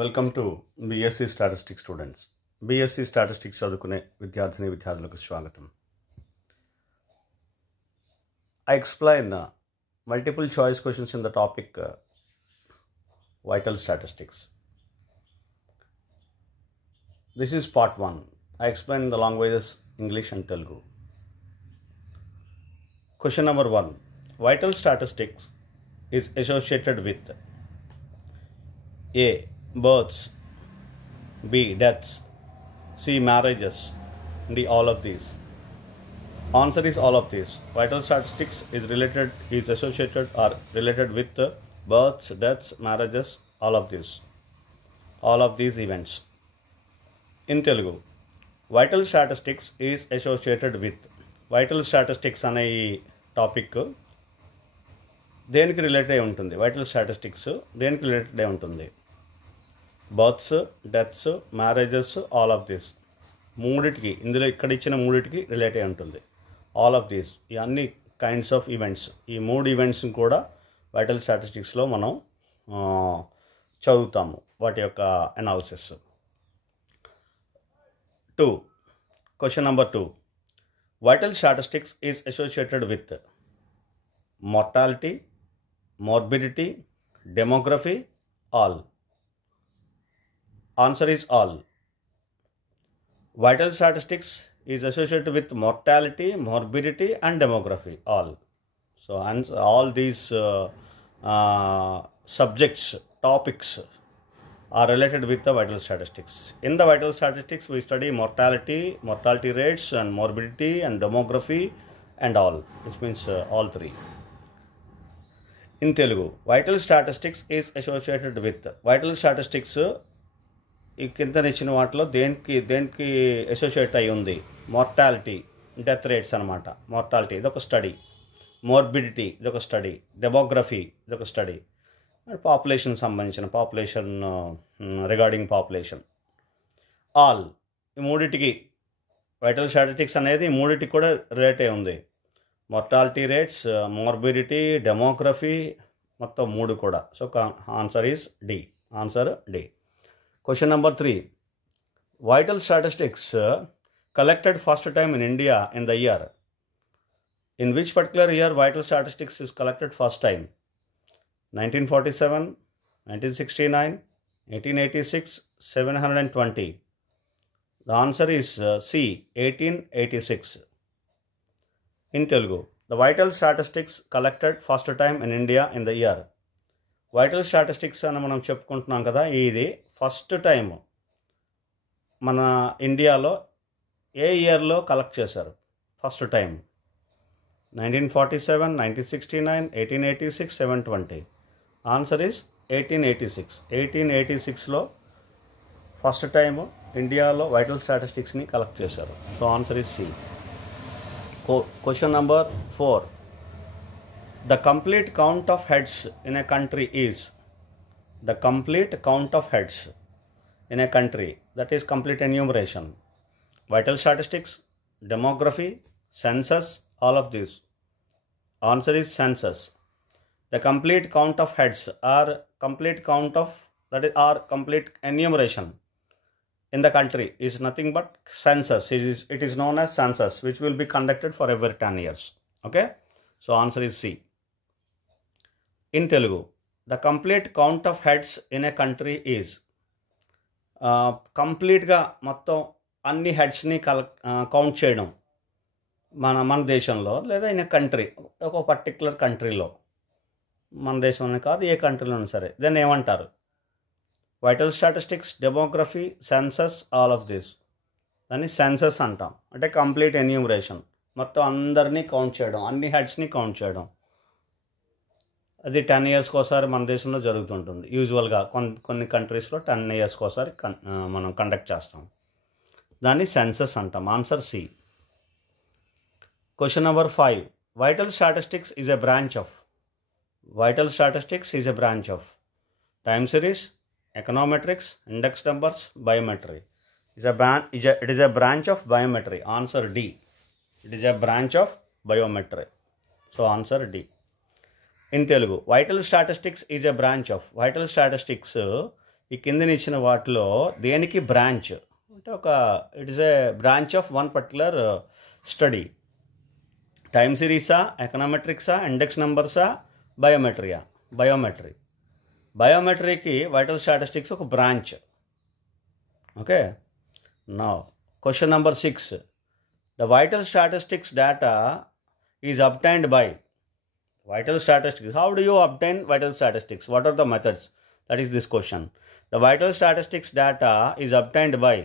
Welcome to BSc statistics students. BSc statistics చదువుకునే విద్యార్థులకు స్వాగతం. I explain multiple choice questions in the topic vital statistics. This is part 1. I explain the languages English and Telugu. Question number 1. Vital statistics is associated with A. Births, B. Deaths, C. Marriages, D. All of these. Answer is all of these. Vital statistics is associated or related with births, deaths, marriages, all of these events. In Telugu, vital statistics is associated with. Vital statistics అనే ఈ టాపిక్ దేనికి related అయి ఉంటుంది? Vital statistics దేనికి related అయి ఉంటుంది? Births, deaths, marriages, all of these మూడిటికి, ఇందులో ఇక్కడ ఇచ్చిన మూడిటికి రిలేట్ అయి ఉంటుంది. ఆల్ ఆఫ్ దీస్, ఈ అన్ని కైండ్స్ ఆఫ్ ఈవెంట్స్, ఈ మూడు ఈవెంట్స్ని కూడా వైటల్ స్టాటిస్టిక్స్లో మనం చదువుతాము, వాటి యొక్క అనాలిసిస్. 2. Question number 2. Vital statistics is associated with mortality, morbidity, demography, all. Answer is all. Vital statistics is associated with mortality, morbidity and demography, all. So all these subjects, topics are related with the vital statistics. In the vital statistics we study mortality rates and morbidity and demography and all, which means all three. In Telugu, vital statistics is associated with. Vital statistics ఈ కింద ఇచ్చిన వాటిలో దేనికి అసోసియేట్ అయి ఉంది? Mortality, death rates అనమాట. మార్టాలిటీ ఇదొక స్టడీ, మోర్బిడిటీ ఇదొక స్టడీ, డెమోగ్రఫీ ఇదొక స్టడీ, పాపులేషన్ సంబంధించిన పాపులేషన్ రిగార్డింగ్ పాపులేషన్, ఆల్. ఈ మూడిటికి వైటల్ స్టాటిస్టిక్స్ అనేది ఈ మూడిటికి కూడా రిలేట్ అయి ఉంది. మార్టాలిటీ రేట్స్, మోర్బిడిటీ, డెమోగ్రఫీ, మొత్తం మూడు కూడా. So answer is D. Answer D. Question number 3. Vital statistics collected first time in India in the year. In which particular year vital statistics is collected first time? 1947, 1969, 1886, 720. The answer is C, 1886. In Telugu, the vital statistics collected first time in India in the year. Vital statistics అని మనం చెప్పుకుంటున్నాం కదా, ఇది first time మన ఇండియాలో ఏ ఇయర్లో collect చేశారు? First time 1947, 1969, 1886, 720. Answer is 1886. 1886లో ఫస్ట్ టైం ఇండియాలో వైటల్ స్టాటిస్టిక్స్ని కలెక్ట్ చేశారు. So answer is C. Question number 4. The complete count of heads in a country is. The complete count of heads in a country, that is complete enumeration. Vital statistics, demography, census, all of these. Answer is census. The complete count of heads are complete count of, that is, are complete enumeration in the country is nothing but census. It is known as census, which will be conducted for every 10 years. Okay, so answer is C. In Telugu, the complete count of heads in a country is. కంప్లీట్గా మొత్తం అన్ని హెడ్స్ని కౌంట్ చేయడం మన దేశంలో, లేదా in country, ఒక పర్టికులర్ కంట్రీలో, మన దేశంలోనే కాదు ఏ కంట్రీలోనే సరే, దాన్ని ఏమంటారు? Vital statistics, demography, census, all of this. దాన్ని సెన్సస్ అంటాం. అంటే కంప్లీట్ ఎన్యూమరేషన్, మొత్తం అందరినీ కౌంట్ చేయడం, అన్ని హెడ్స్ని కౌంట్ చేయడం. అది 10 ఇయర్స్కి ఒకసారి మన దేశంలో జరుగుతుంటుంది. యూజువల్గా కొన్ని కంట్రీస్లో 10 ఇయర్స్కి ఒకసారి మనం కండక్ట్ చేస్తాం. దాన్ని సెన్సస్ అంటాం. Answer C. Question number 5. Vital statistics is a branch of. Vital statistics is a branch of time series, econometrics, index numbers, biometry. It is a branch of biometry. Answer D. It is a branch of biometry. So answer D. In Telugu, vital statistics is a branch of. Vital statistics ఈ కిందని ఇచ్చిన వాటిలో దేనికి branch అంటే it is a branch of one particular study. Time సిరీసా, ఎకనామెట్రిక్సా, index నెంబర్సా, బయోమెట్రీకి వైటల్ స్టాటిస్టిక్స్ ఒక branch. Okay, now question number 6. The vital statistics data is obtained by vital statistics. How do you obtain vital statistics? What are the methods? That is this question. The vital statistics data is obtained by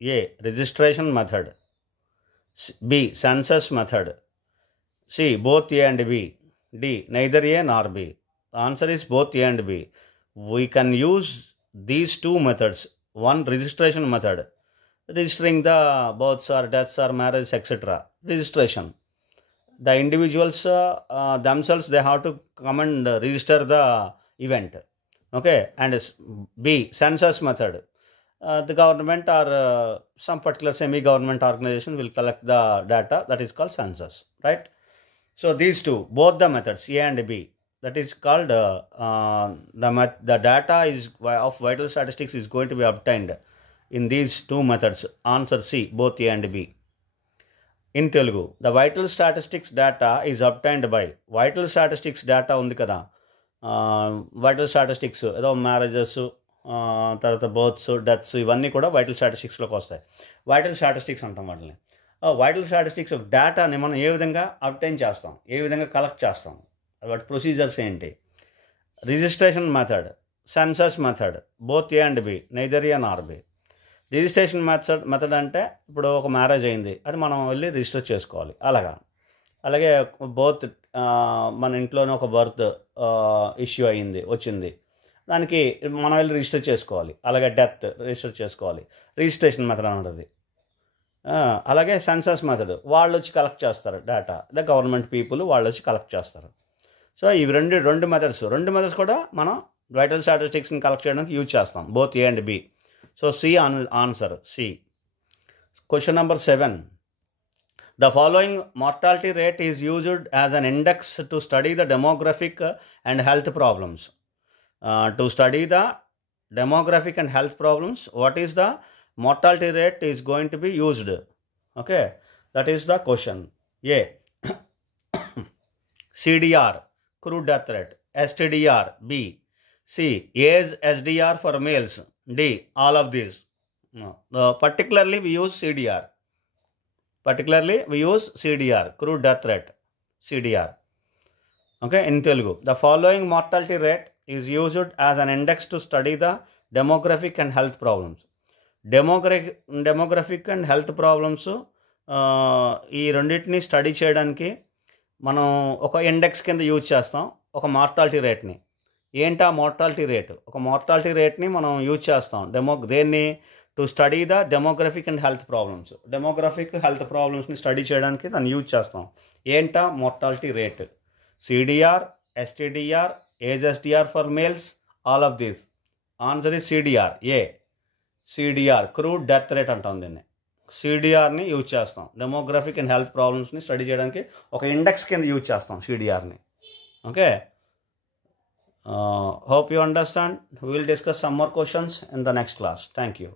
A. Registration method, B. Census method, C. Both A and B, D. Neither A nor B. The answer is both A and B. We can use these two methods. One, registration method, registering the births or deaths or marriages, etc. Registration. The individuals themselves, they have to come and register the event. Okay, and B, census method. The government or some particular semi-government organization will collect the data. That is called census, right? So these two, both the methods, A and B, that is called the data is of vital statistics is going to be obtained in these two methods. Answer C, both A and B. In Telugu, the vital statistics data is obtained by vital statistics data ఉంది కదా, vital statistics ఏదో మ్యారేజెస్, తర్వాత births, deaths, ఇవన్నీ కూడా వైటల్ స్టాటిస్టిక్స్లోకి వస్తాయి. Vital statistics అంటాం వాటిని. వైటల్ స్టాటిస్టిక్స్ డేటాని మనం ఏ విధంగా అబ్టైన్ చేస్తాం, ఏ విధంగా కలెక్ట్ చేస్తాం, వాటి ప్రొసీజర్స్ ఏంటి? Registration method, census method, both A and B, neither A nor B. Registration method అంటే ఇప్పుడు ఒక మ్యారేజ్ అయింది, అది మనం వెళ్ళి రిజిస్టర్ చేసుకోవాలి. అలాగే బోత్ మన ఇంట్లోనే ఒక బర్త్ ఇష్యూ వచ్చింది, దానికి మనం వెళ్ళి రిజిస్టర్ చేసుకోవాలి. అలాగే డెత్ రిజిస్టర్ చేసుకోవాలి, రిజిస్ట్రేషన్ మెథడ్ అన్నది. అలాగే సెన్సస్ మెథడ్, వాళ్ళు వచ్చి కలెక్ట్ చేస్తారు డేటా, ద గవర్నమెంట్ పీపుల్ వాళ్ళు వచ్చి కలెక్ట్ చేస్తారు. సో ఇవి రెండు మెథడ్స్ కూడా మనం వైటల్ స్టాటిస్టిక్స్ని కలెక్ట్ చేయడానికి యూజ్ చేస్తాం, both A and B. So C answer, C. Question number 7. The following mortality rate is used as an index to study the demographic and health problems. To study the demographic and health problems, what is the mortality rate is going to be used? Okay, that is the question. A. CDR, crude death rate. STDR, B. C. Age SDR for males. D. All of these. Particularly we use CDR. Crude death rate, CDR. Okay, in Telugu, the following mortality rate is used as an index to study the demographic and health problems. Demographic and health problems ఈ రెండింటిని స్టడీ చేయడానికి మనం ఒక index కింద use చేస్తాం, ఒక mortality రేట్ని. ఏంటి ఆ మార్టాలిటీ రేటు? ఒక మార్టాలిటీ రేట్ని మనం యూజ్ చేస్తాం దేన్ని? To study the demographic and health problems. Demographic health ప్రాబ్లమ్స్ని స్టడీ చేయడానికి దాన్ని యూజ్ చేస్తాం. ఏంటా mortality rate? CDR, STDR, age SDR for males, all of these. Answer is CDR, A. CDR, crude death rate అంటాం దీన్ని. సిడిఆర్ని యూజ్ చేస్తాం demographic and health ప్రాబ్లమ్స్ని స్టడీ చేయడానికి, ఒక ఇండెక్స్ కింద యూజ్ చేస్తాం సిడిఆర్ని. Okay, hope you understand. We will discuss some more questions in the next class. Thank you.